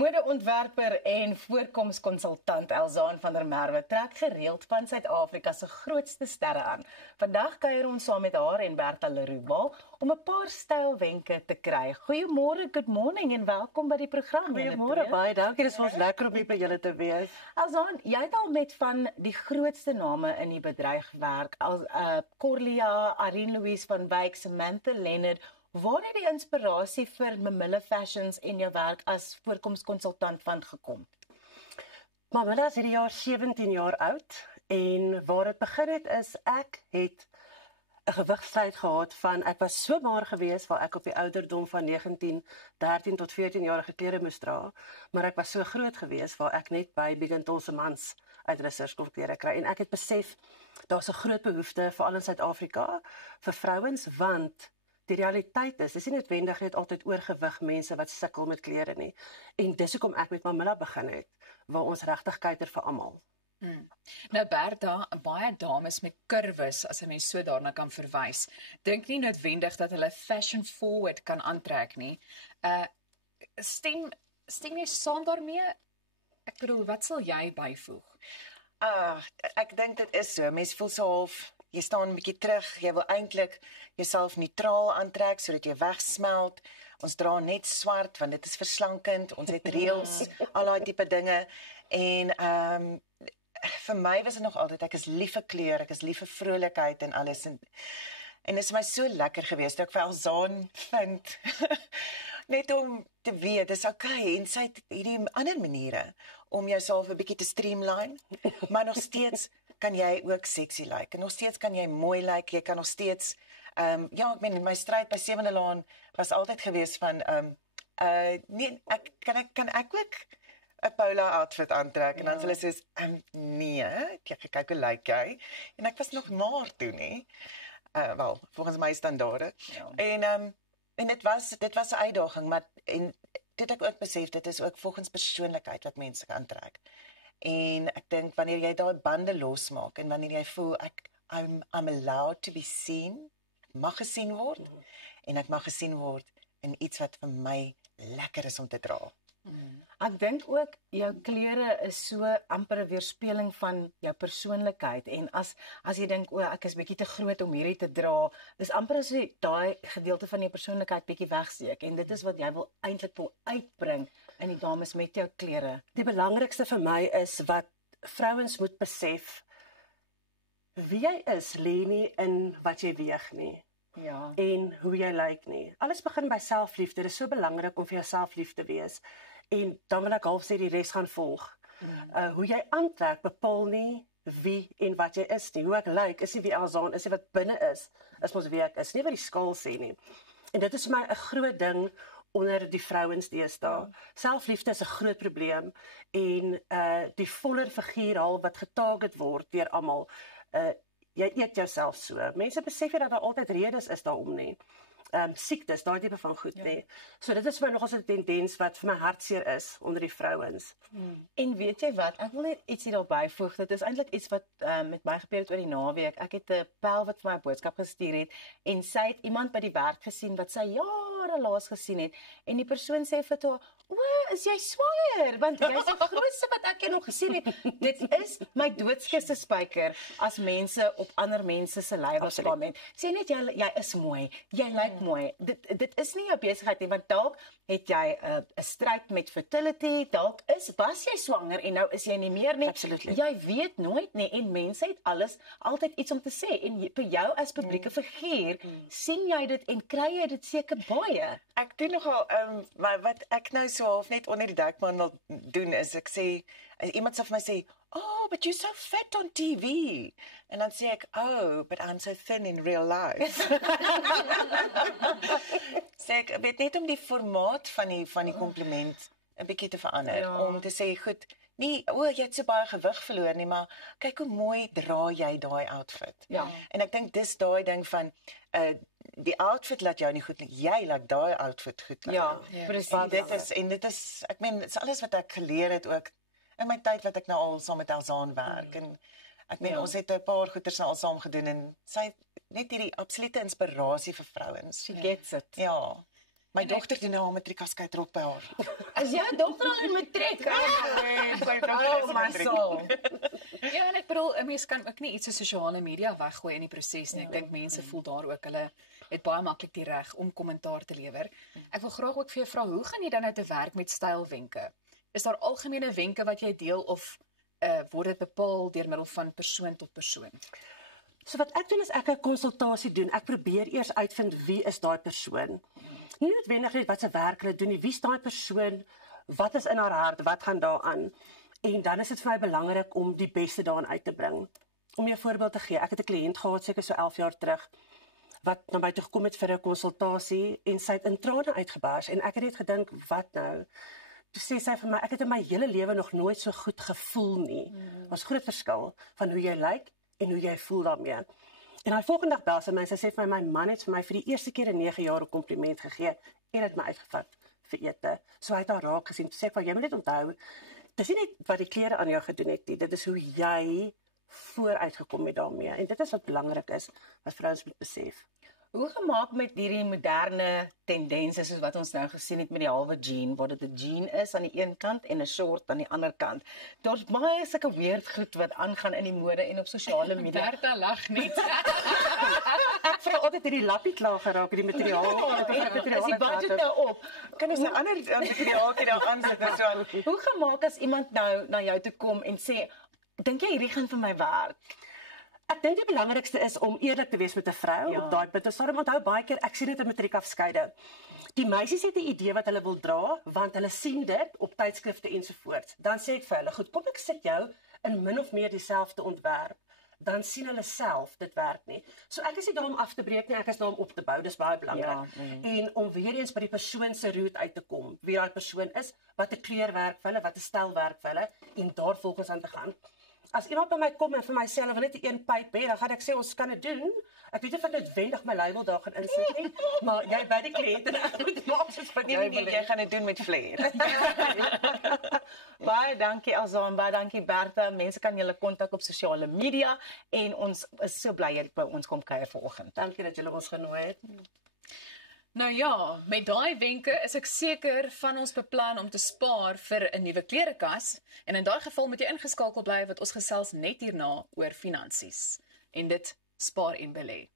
Modeontwerper en voorkomskonsultant Elzaan van der Merwe trek gereeld van Suid-Afrika se grootste sterre aan. Vandag kuier ons saam met haar en Bertha Leroux om 'n paar stylwenke te kry. Goeiemôre, good morning en welkom by die program. Goeiemôre, baie dankie. Dit is ons lekker om hier by julle te wees. Elzaan, jy het al met van die grootste name in die bedryf gewerk, as Corlia, Irene Louise van Wyk, Samantha Leonard. Waar het die inspirasie vir Mamilla Fashions en jou werk as voorkomskonsultant van gekom? Mamilla is hierdie jaar 17 jaar oud en waar dit begin het is ek het 'n gewigstryd gehad van ek was so maar gewees waar ek op die ouderdom van 19, 13 tot 14 jarige klere moes dra, maar ek was so groot gewees waar ek net by Big & Tall se mans uitrusters kon klere kry en ek het besef daar's 'n groot behoefte veral in Suid-Afrika vir vrouens want die realiteit is, dis nie noodwendig net altyd oorgewig mense wat sukkel met klere nie. En dis hoekom ek met Mamilla begin het, waar ons regtig kuier vir almal. Nou Bertha, baie dames met kurwes, as 'n mens so daarna kan verwys, dink nie noodwendig dat hulle fashion forward kan aantrek nie. Stem jy saam daarmee? Ek bedoel, wat sal jy byvoeg? Ek dink dit is so. Mense voel so half, jy staan 'n bietjie terug, jy wil eintlik jouself neutraal aantrek sodat jy wegsmelt. Ons dra net swart want dit is verslankend. Ons het reels, al daai tipe dinge. En vir my was dit nog altyd, ek is lief vir kleur, ek is lief vir vrolikheid en alles. En dit is my so lekker geweest dat ek vir Elzaan vind. Net om te weet, dis okay, en sy het hierdie ander maniere om jouself 'n bietjie te streamline, maar nog steeds kan jy ook sexy lyk. En nog steeds kan jy mooi lyk. Jy kan nog steeds ja, ek meen my stryd by Sewende Laan was altyd geweest van nee, kan ek ook 'n Paula outfit aantrek en dan sê hulle soos nee, kyk hoe lyk jy. En ek was nog maar toe nie. Wel, volgens my standaarde. Ja. En dit was 'n uitdaging, maar en dit ek ook besef dit is ook volgens persoonlikheid wat mense kan aantrek. En ek dink wanneer jy daai bande losmaak en wanneer jy voel I'm allowed to be seen, ek mag gesien word en ek mag gesien word in iets wat vir my lekker is om te dra. Ek dink ook jou klere is so amper 'n weerspieëling van jou persoonlikheid en as jy dink ek is bietjie te groot om hierdie te dra, is amper as jy daai gedeelte van jou persoonlikheid bietjie wegsteek en dit is wat jy wil eintlik uitbring in die dames met jou klere. Die belangrikste vir my is wat vrouens moet besef, wie jy is lê nie in wat jy weeg nie. Ja. En hoe jy lyk nie. Alles begin by selfliefde. Dit is so belangrik om vir jouself lief te wees. En dan wil ek half sê die res gaan volg. Hoe jy aantrek bepaal nie wie en wat jy is nie. Hoe ek lyk is nie wie Elzaan is nie, wat binne is mos wie ek is nie, wat die skaal sê nie. En dit is vir my 'n groot ding onder die vrouens deesdae. Selfliefde is 'n groot probleem en die voller figuur al wat getarget word deur almal. Jy eet jouself so. Mense besef nie dat daar altyd redes is daarom nie. Siektes, daai tipe van goed nie. So dit is vir my nogals 'n tendens wat vir my hartseer is onder die vrouens. En weet jy wat, ek wil net ietsie daarby voeg. Dit is eintlik iets wat met my gebeur het oor die naweek. Ek het 'n pel wat vir my 'n boodskap gestuur het en sy het iemand by die werk gesien wat sy jare laas gesien het en die persoon sê vir haar, "O, is jy swanger? Want jy's die grootste wat ek nog gesien het." Dit is my doodskisse spyker as mense op ander mense se lywe comment. Sê net jy is mooi. Jy lyk mooi. Dit is nie jou besigheid nie, want dalk het jy 'n stryd met fertility, dalk was jy swanger en nou is jy nie meer nie. Absolutely. Jy weet nooit nie en mense het altyd iets om te sê en vir jou as publieke figuur sien jy dit en kry jy dit seker baie. Ek doen nogal maar wat ek nou so half net onder die dekmantel doen is ek sê iemand sê vir my sê, "Oh, but you're so fat on TV." En dan sê ek, "Oh, but I'm so thin in real life." Sê ek weet net om die formaat van die kompliment 'n bietjie te verander om te sê, "Goed, nie jy het so baie gewig verloor nie, maar kyk hoe mooi dra jy daai outfit." Ja. En ek dink dis daai ding van die outfit laat jou nie goed nie. Jy laat daai outfit goed lyk. Ja, presies. Dit is ek meen, dit is alles wat ek geleer het ook in my tyd wat ek nou al saam met Elzaan werk en ek meen ons het 'n paar goeters al saam gedoen en sy net hierdie absolute inspirasie vir vrouens. She gets it. Ja. My dogter doen nou 'n matriekafskeidrok by haar. Is jou dogter al in matriek? Oh, my soul. Ja, en ek bedoel 'n mens kan ook nie iets so sosiale media weggooi in die proses nie. Ek dink mense voel daar ook hulle het baie maklik die reg om kommentaar te lewer. Ek wil graag ook vir jou vra, hoe gaan jy dan nou te werk met stylwenke? Is daar algemene wenke wat jy deel of word dit bepaal deur middel van persoon tot persoon? So wat ek doen is ek 'n konsultasie doen. Ek probeer eers uitvind wie is daai persoon. Nie noodwendig net wat se werk hulle doen nie, wie is daai persoon, wat is in haar hart, wat gaan daaraan. En dan is dit vir my belangrik om die beste daarin uit te bring. Om jou voorbeeld te gee, ek het 'n kliënt gehad seker so 11 jaar terug wat na my toe gekom het vir 'n konsultasie en sy het in trane uitgebars en ek het net gedink, wat nou? Toe sê sy vir my, ek het in my hele lewe nog nooit so goed gevoel nie. Was groot verskil van hoe jy lyk en hoe jy voel daarmee. En daai volgende dag bel sy my en sy sê vir my man het vir my vir die eerste keer in 9 jaar 'n kompliment gegee en het my uitgevat vir ete. So hy het haar raak gesien. Sê vir jy moet net onthou, dis nie net wat die klere aan jou gedoen het nie, dit is hoe jy vooruitgekom het daarmee. En dit is wat belangrik is, wat vrouens moet besef. Hoe gemaak met hierdie moderne tendense soos wat ons nou gesien het met die halwe jean, waar dit 'n jean is aan die een kant en 'n short aan die ander kant. Daar's baie sulke weird goed wat aangaan in die mode en op sosiale media. Bertha lag net. Ek vra altyd hierdie lappie klaar geraak, die materiaal. Is die budget nou op? Kan ons 'n ander materiaaltjie daar aansit en so? Hoe gemaak as iemand nou na jou toe kom en sê, dink jy hierdie gaan vir my werk? Ek dink die belangrikste is om eerlik te wees met 'n vrou op daai punt. Ons sal onthou baie keer, ek sien dit in matriekafskeide. Die meisies het 'n idee wat hulle wil dra, want hulle sien dit op tydskrifte ensovoorts. Dan sê ek vir hulle, goed, kom ek sit jou in min of meer dieselfde ontwerp. Dan sien hulle self dit werk nie. So ek is nie daar om af te breek nie, ek is daar om op te bou. Dis baie belangrik. En om weer eens by die persoon se root uit te kom. Wie daai persoon is, wat 'n kleur werk vir hulle, wat 'n styl werk vir hulle en daarvolgens aan te gaan. As iemand by my kom en vir my sê hulle wil net 'n pyp hê, dan gaan ek sê ons kan dit doen. Ek weet nie of ek noodwendig my label daar gaan insit nie, maar jy by die kliënt en ek moet maak soos wat Jy gaan dit doen met flair. Baie dankie Azaan, baie dankie Bertha. Mense kan julle kontak op sosiale media en ons is so bly jy by ons kom kuier vanoggend. Dankie dat julle ons genooi het. Nou ja, met daai wenke is ek seker van ons beplan om te spaar vir 'n nuwe klerekas en in daai geval moet jy ingeskakel bly wat ons gesels net hierna oor finansies en dit spaar en belê.